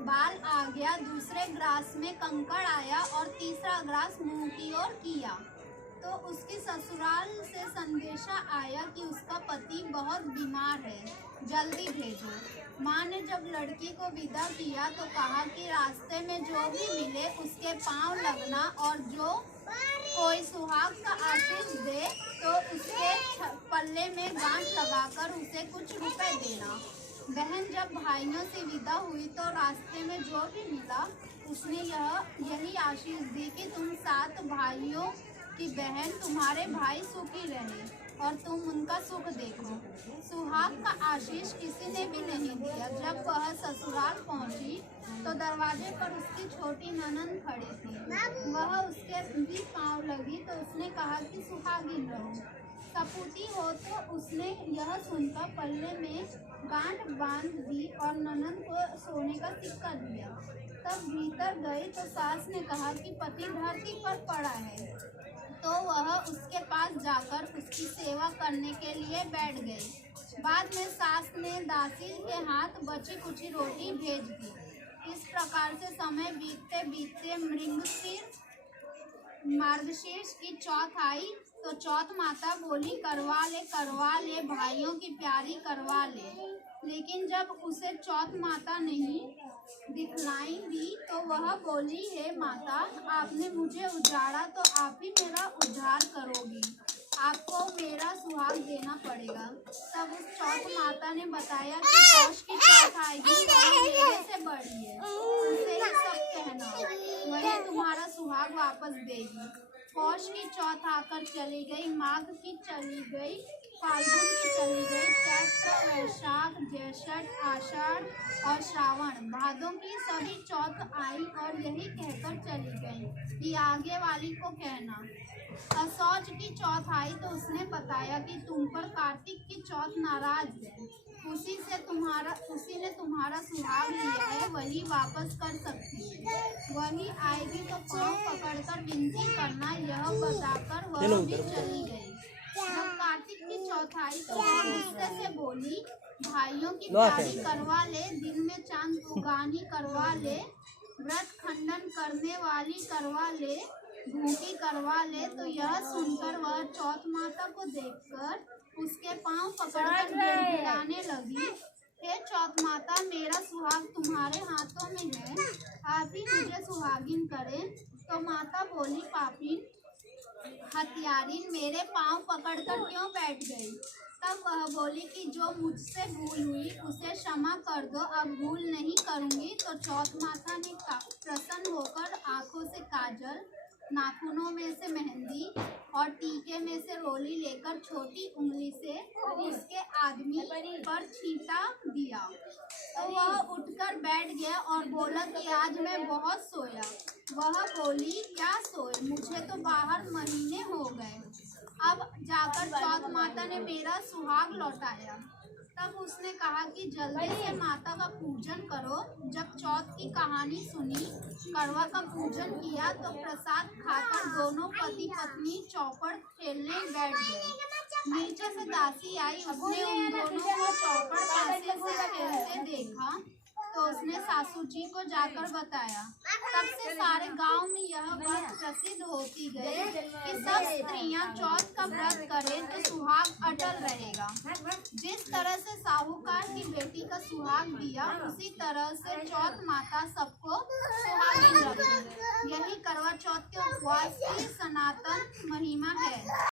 बाल आ गया, दूसरे ग्रास में कंकड़ आया और तीसरा ग्रास मुंह की ओर किया तो उसकी ससुराल से संदेशा आया कि उसका पति बहुत बीमार है, जल्दी भेजो। माँ ने जब लड़की को विदा किया तो कहा कि रास्ते में जो भी मिले उसके पांव लगना और जो कोई सुहाग का आशीष दे तो उसके पल्ले में गांठ लगाकर उसे कुछ रुपए देना। बहन जब भाइयों से विदा हुई तो रास्ते में जो भी मिला उसने यही आशीष दी कि तुम 7 भाइयों की बहन, तुम्हारे भाई सुखी रहे और तुम उनका सुख देखो। सुहाग का आशीष किसी ने भी नहीं दिया। जब वह ससुराल पहुंची तो दरवाजे पर उसकी छोटी ननंद खड़ी थी। वह उसके भी पांव लगी तो उसने कहा कि सुहागिन रहो, सपूती हो। तो उसने यह सुनकर पल्ले में गांठ बांध दी और ननंद को सोने का सिक्का दिया। तब भीतर गई तो सास ने कहा कि पति धरती पर पड़ा है, तो वह उसके पास जाकर उसकी सेवा करने के लिए बैठ गई। बाद में सास ने दासी के हाथ बची कुची रोटी भेज दी। इस प्रकार से समय बीतते बीतते मार्गशीर्ष की चौथ आई तो चौथ माता बोली करवा ले भाइयों की प्यारी करवा ले। लेकिन जब उसे चौथ माता नहीं दिखलाई दी तो वह बोली, हे माता, आपने मुझे उजाड़ा तो आप ही मेरा उद्धार करोगी, आपको मेरा सुहाग देना पड़ेगा। तब उस चौथ माता ने बताया कि पौष की चौथ आएगी, वह मेरे से बड़ी है, उसे ही सब कहना, वही तुम्हारा सुहाग वापस देगी। पौष की चौथ आकर चली गई, माघ की चली गई, फाल्गुन की चली गई, चैत्र, वैशाख, ज्येष्ठ, आषाढ़ और श्रावण, भादों की सभी चौथ आई और यही कहकर चली गई कि आगे वाली को कहना। असौज की चौथ आई तो उसने बताया कि तुम पर कार्तिक की चौथ नाराज है, उसी ने तुम्हारा सुहाग लिया है, वही वापस कर सकती है। वही आएगी तो पाँव पकड़कर विनती करना, यह बताकर वह भी चली गई। जब कार्तिक की चौथ आई तो वह गुस्से से बोली, भाइयों की प्यारी करवा ले, दिन में चांद उगानी करवा ले, व्रत खंडन करने वाली करवा ले, भूखी करवा ले। तो यह सुनकर वह चौथ माता को देखकर उसके पांव पकड़कर गिड़गिड़ाने लगी, हे चौथ माता, मेरा सुहाग तुम्हारे हाथों में है, आप ही मुझे सुहागिन करें। तो माता बोली, पापी हत्यारिन, मेरे पांव पकड़कर क्यों बैठ गई? तब वह बोली कि जो मुझसे भूल हुई उसे क्षमा कर दो, अब भूल नहीं करूंगी। तो चौथ माता ने प्रसन्न होकर आंखों से काजल, नाखूनों में से मेहंदी और टीके में से रोली लेकर छोटी उंगली से उसके आदमी पर छींटा दिया तो वह उठकर बैठ गया और बोला कि आज मैं बहुत सोया। वह बोली, क्या सोए, मुझे तो बाहर महीने हो गए, अब जाकर चौथ माता ने मेरा सुहाग लौटाया। तब उसने कहा कि जल्दी से माता का पूजन करो। जब चौथ की कहानी सुनी, करवा का पूजन किया तो प्रसाद खाकर दोनों पति पत्नी चौपड़ खेलने बैठ गए। नीचे से दासी आई, उसने उन दोनों को चौपड़ पासे से खेलते देखा तो उसने सासू जी को जाकर बताया। तब से सारे गांव में यह बात प्रसिद्ध होती गई कि सब स्त्रियां चौथ का व्रत करें तो सुहाग अटल रहेगा। जिस तरह से साहूकार की बेटी का सुहाग दिया, उसी तरह से चौथ माता सबको सुहागिन रखे। यही करवा चौथ के उपवास की सनातन महिमा है।